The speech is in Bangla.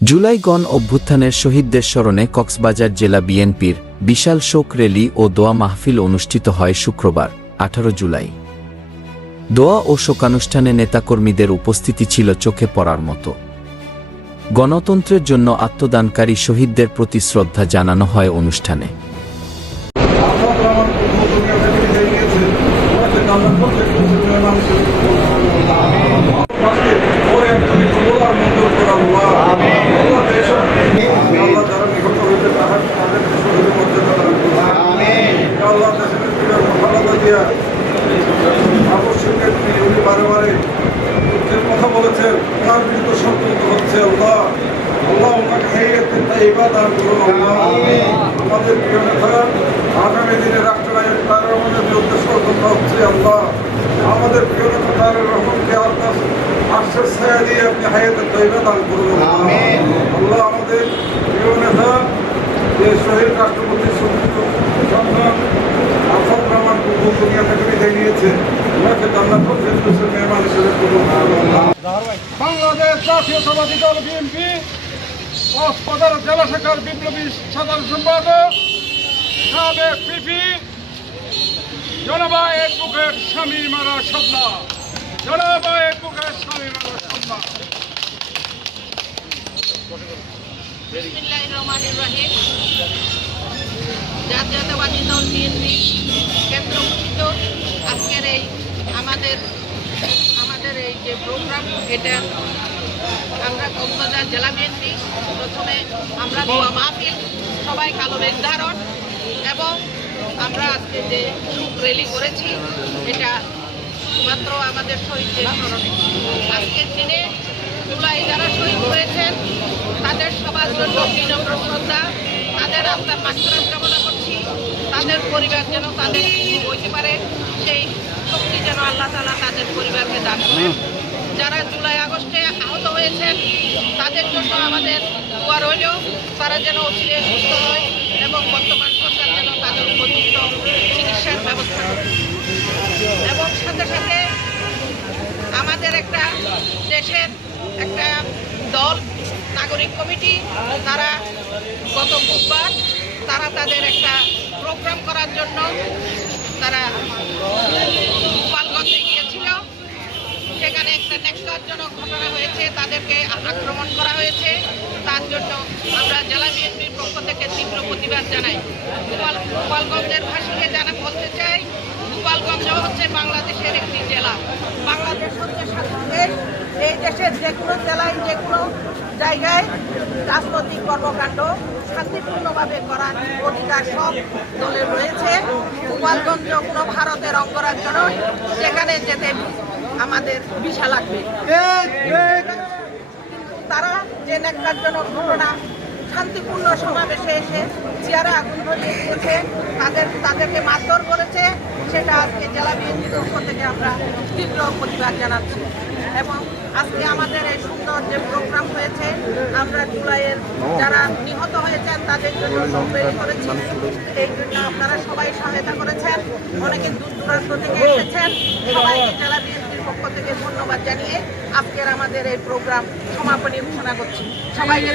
জুলাই গণ অভ্যুত্থানের শহীদদের স্মরণে কক্সবাজার জেলা বিএনপির বিশাল শোক র্যালি ও দোয়া মাহফিল অনুষ্ঠিত হয় শুক্রবার, আঠারো জুলাই। দোয়া ও শোকানুষ্ঠানে নেতাকর্মীদের উপস্থিতি ছিল চোখে পড়ার মতো। গণতন্ত্রের জন্য আত্মদানকারী শহীদদের প্রতি শ্রদ্ধা জানানো হয় অনুষ্ঠানে আসাদ রহমান দুনিয়া থেকে বিদায় নিয়েছে ওনাকে জান্নাত করতে মুসলিমের মানুষের আজকে ওরে তুমি কবুল আর মঞ্জুর করো আল্লাহ আল্লাহ দেশ আল্লাহ যারা নিহত হয়েছে তাহার তাদের শহীদের মর্যাদা দান করুন আল্লাহ দেশের পীরের দিয়া আবশ্যকের উনি বারে বারে কথা বলেছেন তার বিরুদ্ধে সংকল্প হচ্ছে আল্লাহ। ওনাকে দান করুন আমাদের প্রিয় নেতা আগামী দিনে রাষ্ট্রনায়ক তার রহমানের বিরুদ্ধে হচ্ছে আল্লাহ। আমাদের প্রিয় নেতা তার রহমানকে আপনার আশ্বাস ছায়া দিয়ে আপনি হায়াতে তাইবা দান করুন আল্লাহ। আমাদের প্রিয় নেতা যে শহীদ রাষ্ট্রপতি সন্তান দুনিয়া থেকে বিদায় নিয়েছে ওনাকে জান্নাত করতে মেহমান হিসেবে বাংলাদেশ জাতীয়তাবাদী দল বিএনপি কক্সবাজার জেলা শাখার বিপ্লবী সাধারণ সম্পাদক সাবেক পিপি জনবা এডভোকেট স্বামী মারা সন্না জনবা এডভোকেট স্বামী মারা সন্না বিসমিল্লাহির রহমানির রহিম। জাতীয়তাবাদী দল বিএনপি কেন্দ্র ঘোষিত। আজকের এই আমাদের আমাদের এই যে প্রোগ্রাম এটা আমরা কক্সবাজার জেলা বিএনপি। প্রথমে আমরা দোয়া মাহফিল, সবাই কালো মেঘ ধারণ, এবং আমরা আজকে যে শোক র্যালি করেছি, এটা মাত্র আমাদের শহীদদের স্মরণে। আজকের দিনে জুলাই যারা শহীদ হয়েছেন, তাদের সবার জন্য বিনম্র শ্রদ্ধা, তাদের কামনা করছি তাদের পরিবার যেন তাদের হইতে পারে সেই শক্তি যেন আল্লাহ তালা তাদের পরিবারকে দান করেন। যারা জুলাই আগস্টে আহত হয়েছেন তাদের জন্য আমাদের দোয়া রইল তারা যেন অচিরে সুস্থ হয় এবং বর্তমান সরকার যেন তাদের উপযুক্ত চিকিৎসার ব্যবস্থা করে। এবং সাথে সাথে আমাদের একটা দেশের একটা দল নাগরিক কমিটি তারা গত বুধবার তারা তাদের একটা প্রোগ্রাম করার জন্য তারা গোপালগঞ্জে গিয়েছিল। সেখানে একটা ন্যাক্কারজনক ঘটনা হয়েছে, তাদেরকে আক্রমণ করা হয়েছে। তার জন্য আমরা জেলা বিএনপির পক্ষ থেকে তীব্র প্রতিবাদ জানাই। গোপাল গোপালগঞ্জের ভাষীকে জানা বলতে চাই, গোপালগঞ্জ হচ্ছে বাংলাদেশের একটি জেলা। বাংলাদেশ হচ্ছে দেশ এই দেশের যে কোনো জেলায়, যে কোনো জায়গায় রাজনৈতিক কর্মকাণ্ড শান্তিপূর্ণভাবে করার অধিকার সব দলের রয়েছে। গোপালগঞ্জ কোনো ভারতের অঙ্গরাজ্য নয় যেখানে যেতে আমাদের ভিসা লাগবে। তারা যে ন্যাক্কারজনক ঘটনা, শান্তিপূর্ণ সমাবেশে এসে চেয়ারে আগুন ধরিয়ে তাদের, তাদেরকে মারধর করেছে, সেটা আজকে জেলা বিএনপির পক্ষ থেকে আমরা তীব্র প্রতিবাদ জানাচ্ছি। এবং আজকে আমাদের এই সুন্দর যে প্রোগ্রাম হয়েছে, আমরা জুলাইয়ের যারা তাদের জন্য সম্মেলন করেছি। এই জন্য আপনারা সবাই সহায়তা করেছেন। অনেকে দূর দূরান্ত থেকে এসেছেন। সবাইকে জেলা বিএনপির পক্ষ থেকে ধন্যবাদ জানিয়ে আজকের আমাদের এই প্রোগ্রাম সমাপনী ঘোষণা করছি। সবাইকে